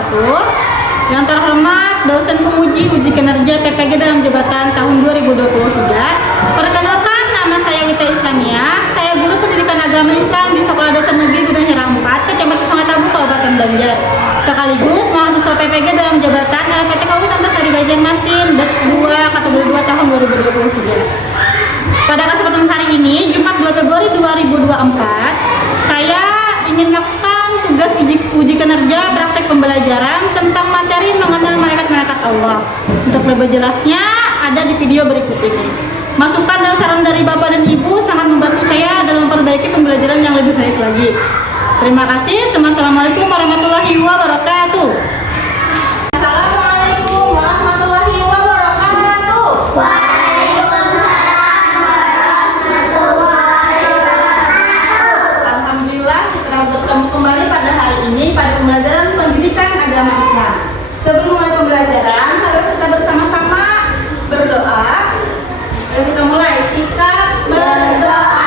wabarakatuh. Yang terhormat dosen penguji uji kinerja PPG dalam jabatan tahun 2023. Perkenalkan, nama saya Wita Islamia. Saya guru pendidikan agama Islam di Sekolah Dasar Negeri Gunung Hirang 4, Kecamatan Sungai Tabu, Kabupaten Banjar. Sekaligus mahasiswa PPG dalam jabatan LPTKU Antasari Banjarmasin Des 2 kategori 2 tahun 2023. Pada kesempatan hari ini, Jumat 2 Februari 2024, saya ingin melakukan tugas uji kinerja praktek pembelajaran tentang materi mengenal malaikat-malaikat Allah. Untuk lebih jelasnya, ada di video berikut ini. Masukan dan saran dari Bapak dan Ibu sangat membantu saya dalam memperbaiki pembelajaran yang lebih baik lagi. Terima kasih. Assalamualaikum warahmatullahi wabarakatuh. Assalamualaikum warahmatullahi wabarakatuh. Alhamdulillah, kita bertemu kembali pada hari ini pada pembelajaran pendidikan agama Islam. Sebelum mulai pembelajaran, mari kita bersama-sama berdoa. Ayo kita mulai. Sikap berdoa.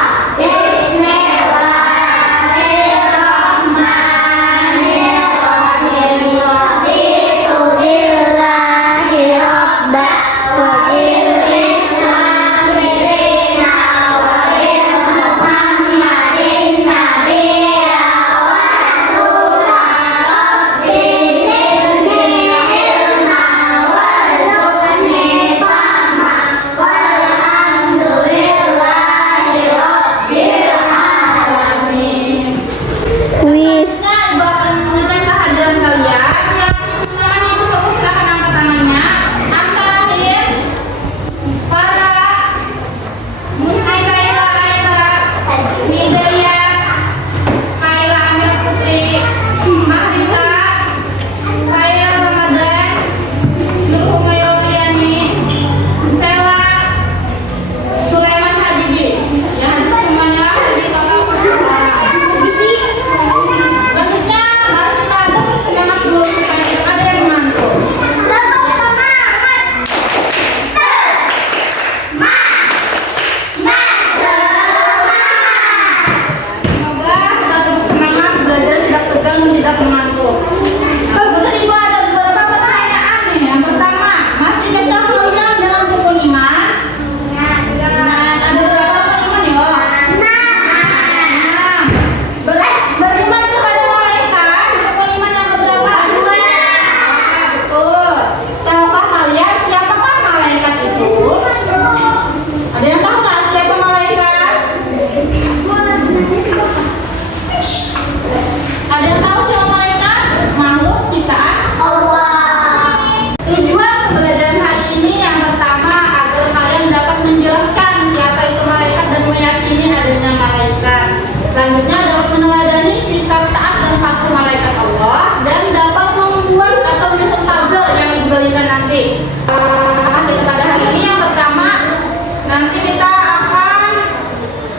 Selanjutnya dapat meneladani sikap taat dan patuh malaikat Allah dan dapat membuat atau menyusun puzzle yang diberikan nanti. Pada hari ini yang pertama, nanti kita akan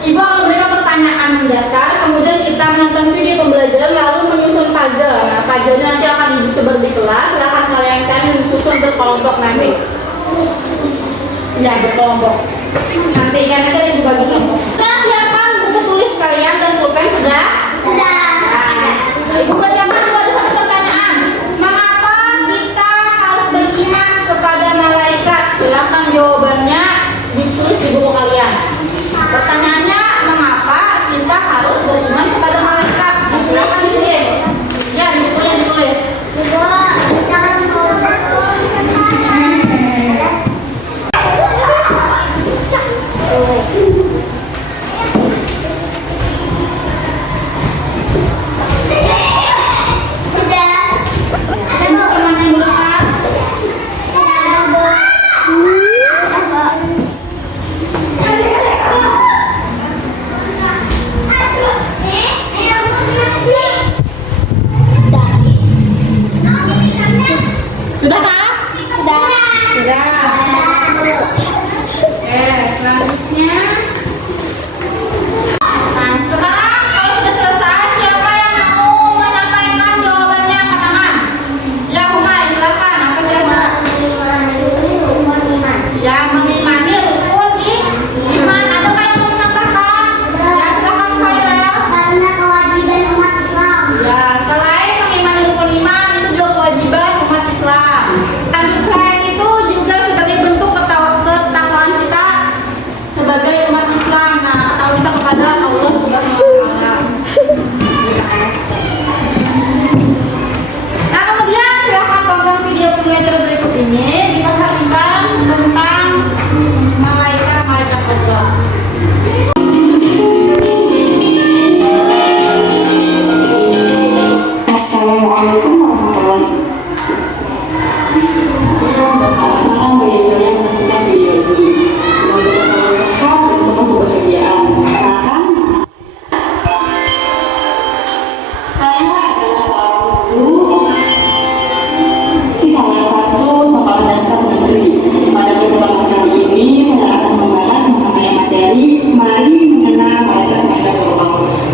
Ibu akan memberikan pertanyaan mendasar, kemudian kita menonton video pembelajaran lalu menyusun puzzle. Nah, puzzle-nya nanti akan disebar di kelas, silakan kalian disusun berkelompok nanti. Ya, berkelompok. Nanti kan ada yang dibagi kelompok. Kalian dan pulpen sudah? Sudah. Nah, bukan yang kedua ada satu pertanyaan. Mengapa kita harus beriman kepada malaikat? Silakan jawabannya ditulis di buku kalian. Pertanyaannya, mengapa kita harus beriman kepada malaikat? Silakan ditulis. Ya, di bukunya ditulis.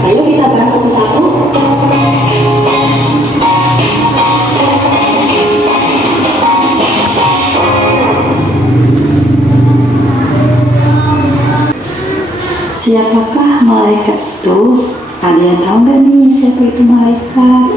Ayo kita bahas satu-satu. Siapakah malaikat itu? Ada yang tahu nggak nih siapa itu malaikat?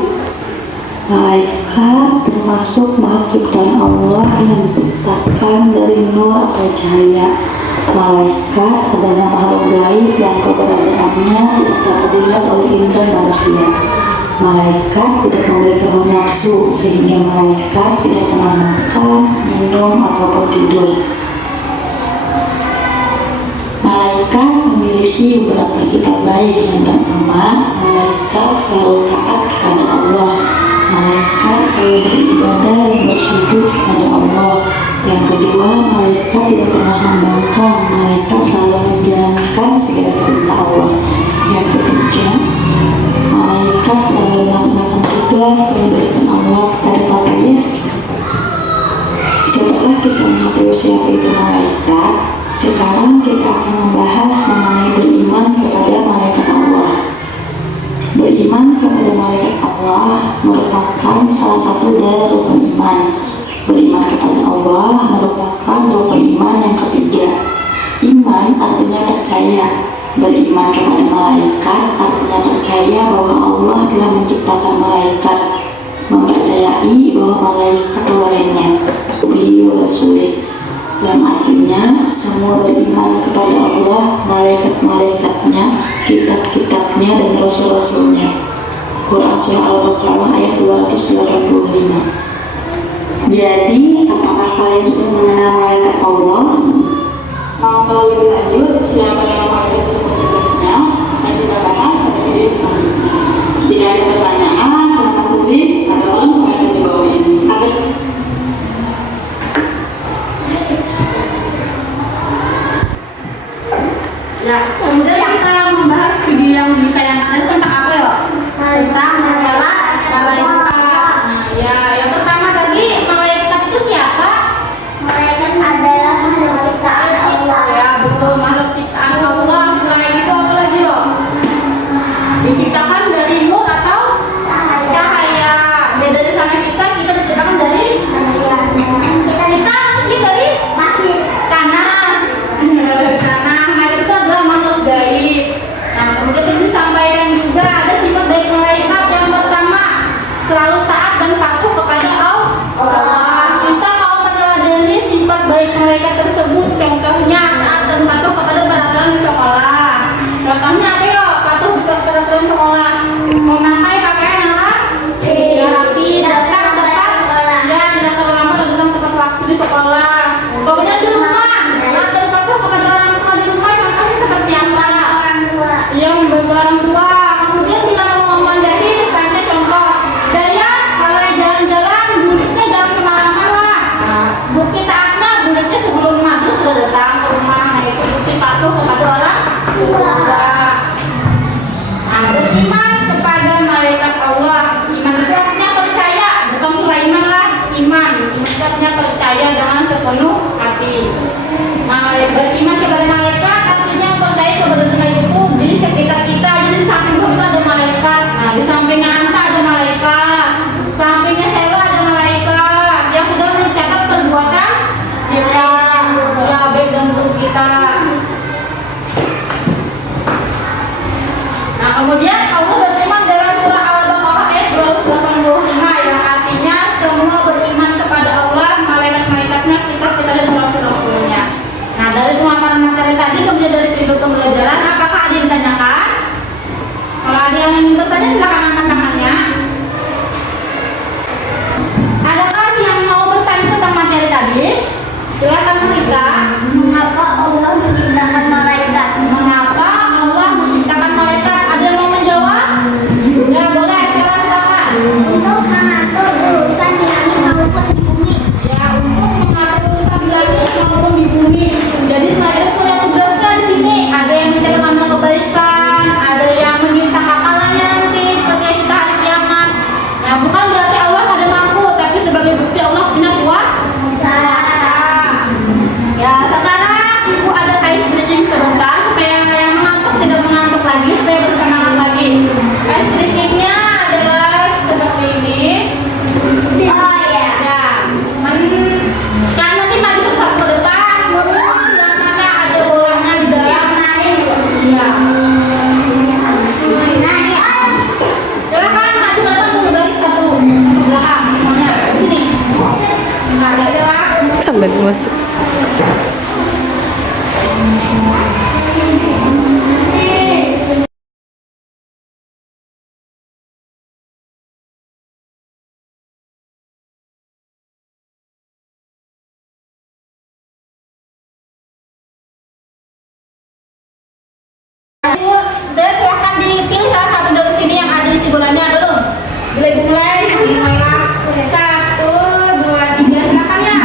Malaikat termasuk makhluk ciptaan Allah yang diciptakan dari nur atau cahaya. Malaikat adalah makhluk gaib yang keberadaannya tidak dapat dilihat oleh indera manusia. Malaikat tidak memiliki hawa nafsu sehingga malaikat tidak pernah makan, minum, ataupun tidur. Malaikat memiliki beberapa sifat baik. Yang pertama, malaikat selalu taat kepada Allah. Malaikat selalu beribadah dan bersujud kepada Allah. Yang kedua, malaikat tidak pernah membangkang. Malaikat selalu menjalankan segala perintah Allah. Yang ketiga, malaikat selalu melaksanakan tugas yang diberikan Allah kepada para Yesus. Setelah kita mengetahui siapa itu malaikat, sekarang kita akan membahas mengenai beriman kepada malaikat Allah. Beriman kepada malaikat Allah merupakan salah satu dari rukun iman. Beriman kepada Allah merupakan rukun iman yang ketiga. Iman artinya percaya. Beriman kepada malaikat artinya percaya bahwa Allah telah menciptakan malaikat. Mempercayai bahwa malaikat lainnya Rasulullah, yang artinya semua beriman kepada Allah, malaikat-malaikatnya, kitab-kitabnya, dan rasul-rasulnya. Quran Surah Al-Baqarah ayat 285. Jadi, apakah kalian sudah mengenal malaikat Allah? Mau tahu lebih lanjut siapa yang malaikat itu tugasnya dan kita bahas pada video selanjutnya. Jika ada pertanyaan, silakan tulis pada kolom di bawah ini. Ya, kemudian kita membahas video yang ditayangkan tentang apa ya? Tentang adalah malaikat. Nah, ya, yang pertama tadi malaikat itu siapa? Malaikat adalah makhluk ciptaan Allah. Ya, betul, makhluk ciptaan Allah. Selain itu apa lagi yo? Diciptakan dari nur atau cahaya. Bedanya sama kita diciptakan dari kita mesti dari Masih tanah. Tanah. Nah, itu adalah makhluk gaib. Nah, kemudian ini disampaikan juga ada sifat baik malaikat. Yang pertama, selalu taat dan patuh kepada Allah. Kita mau meneladani sifat baik malaikat tersebut. Contohnya taat dan patuh kepada peraturan di sekolah. Contohnya apa ya? Patuh kepada peraturan sekolah. Memakai pakaian yang rapi, datang tepat, ya tidak terlambat dan datang tepat waktu di sekolah. Kemudian di rumah, taat dan patuh kepada orang tua di rumah. Contohnya seperti apa? Iya, membantu orang tua. Kemudian bila mau memandahi, misalnya contoh Daya, kalau jalan-jalan budiknya jangan kemalaman lah. Bukti taatnya budiknya sebelum maghrib sudah datang ke rumah. Nah, itu bukti patuh kepada orang tua. Nah, beriman kepada malaikat Allah. Iman itu artinya percaya, bukan surah iman lah. Iman itu artinya percaya dengan sepenuh hati. Nah, beriman kepada malaikat artinya percaya kepada dunia itu di sekitar kita. Jadi di samping kita ada malaikat. Nah, di sampingnya Anta ada malaikat, sampingnya Sela ada malaikat yang sudah mencatat perbuatan kita, ya baik dan buruk kita. Nah, kemudian Allah berfirman dalam surah Al-Baqarah ayat 285 yang artinya semua beriman kepada Allah, malaikat-malaikatnya, kitab-kitab dan rasul-rasulnya. Nah, dari pemaparan materi tadi kemudian dari video pembelajaran, apakah ada yang ditanyakan? Kalau ada yang ingin bertanya silakan angkat tangannya. Adakah yang mau bertanya tentang materi tadi? Silakan kita. Mengapa Allah menciptakan malaikat? Mengapa Allah menciptakan malaikat? Ada yang mau menjawab? Ya boleh, silakan. Untuk mengatur urusan di langit maupun di bumi. Ya, untuk mengatur urusan di langit maupun di bumi. Jadi saya punya tugasnya di sini. Ada yang mencatat amal kebaikan, ada yang menyisakan pahalanya nanti ketika kita lagi masuk. Ibu, dan silahkan dipilih salah satu dari sini yang ada di si bolanya. Belum? Mulai. Satu, dua, tiga. Silakan ya.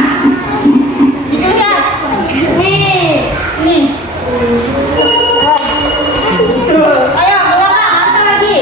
Dipilih ya. Nih. Ayo, ulang angkat lagi.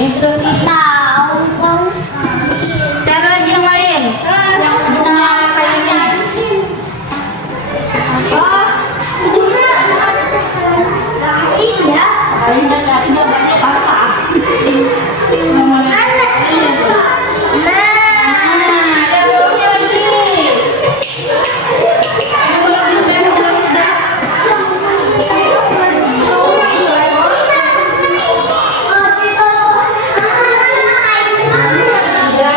Tahu kau. Cara lagi yang lain. Yang ujungnya kayak ini. Oh, ujungnya lain ya. Kayaknya kayaknya banyak basah. Namanya. Ada. Nah, Ada ujungnya lagi. Yang belum sudah. Ya,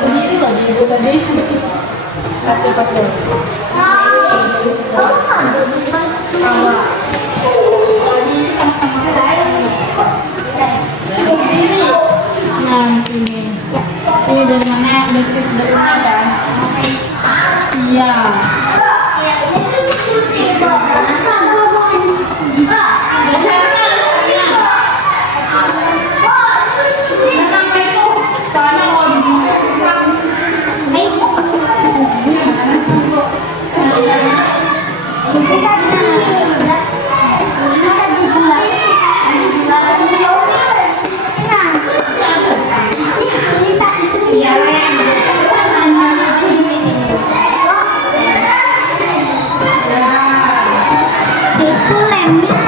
berdiri lagi ibu tadi. Pakai. Berdiri. Nah, sini. Ini dari mana? Dari mana kan? Iya. Memang itu soalnya mau dibuka. itu lemnya.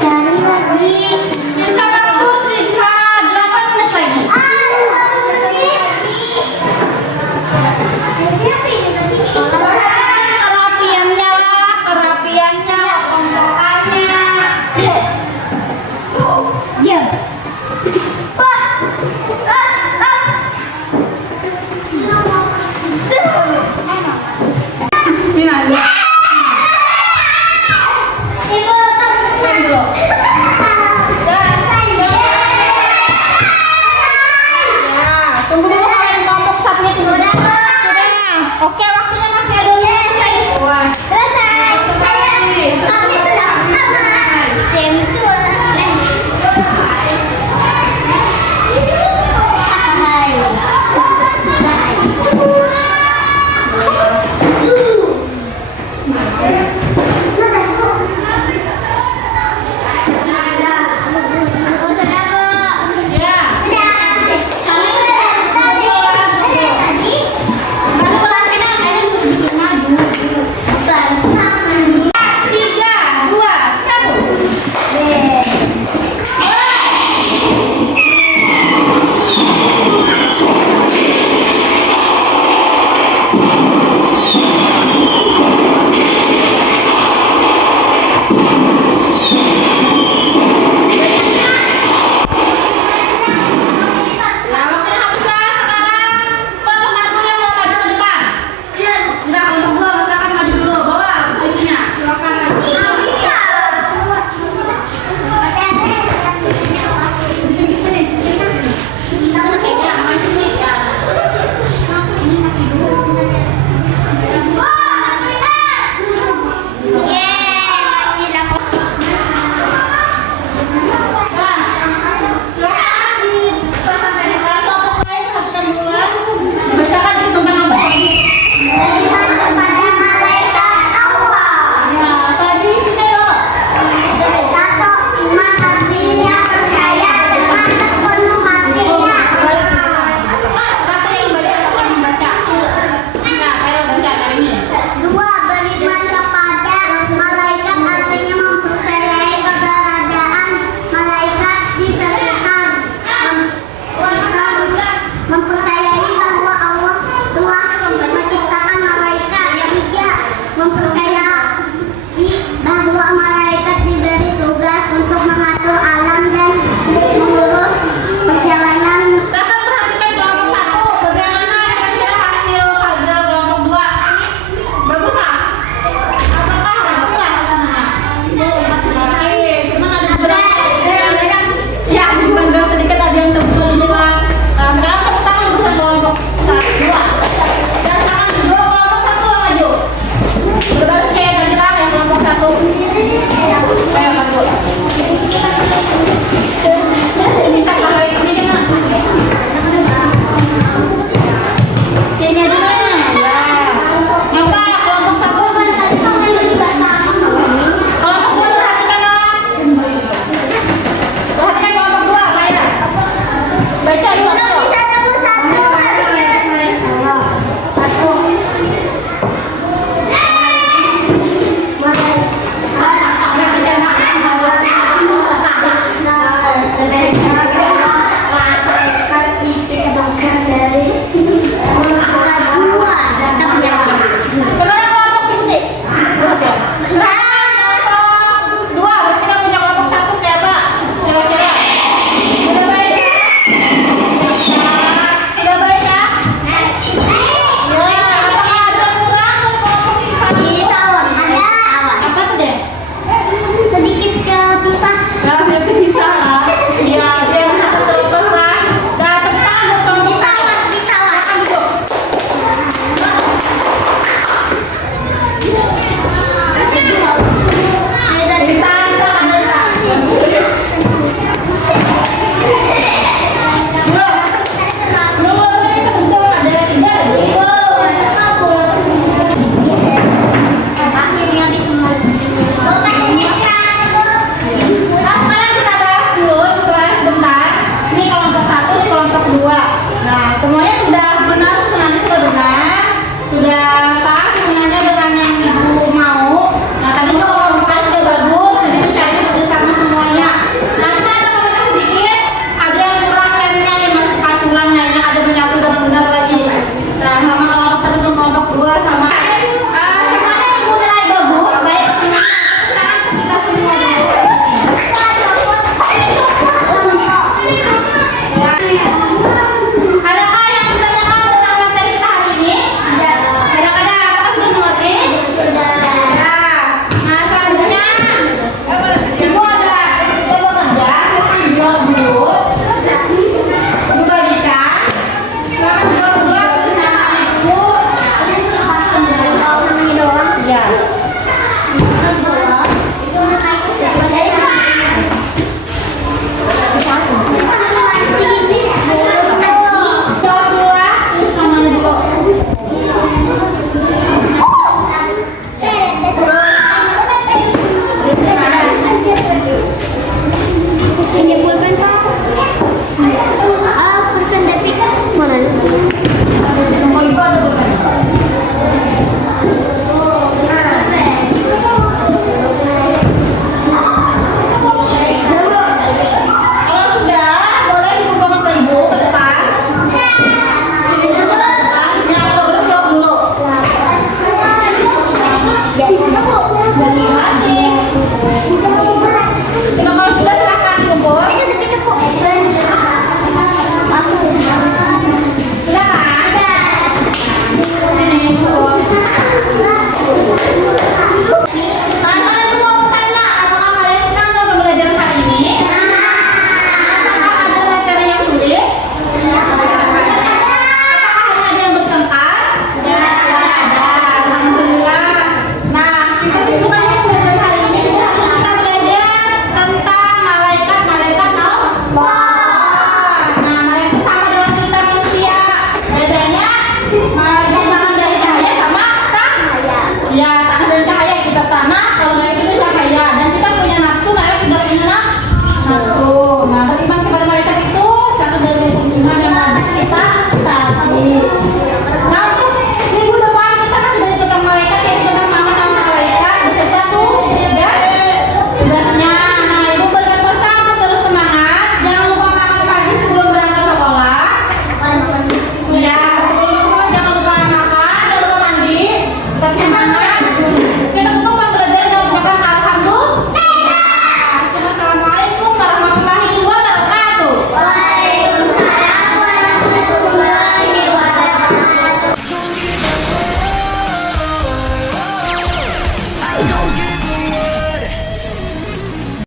Cari lagi.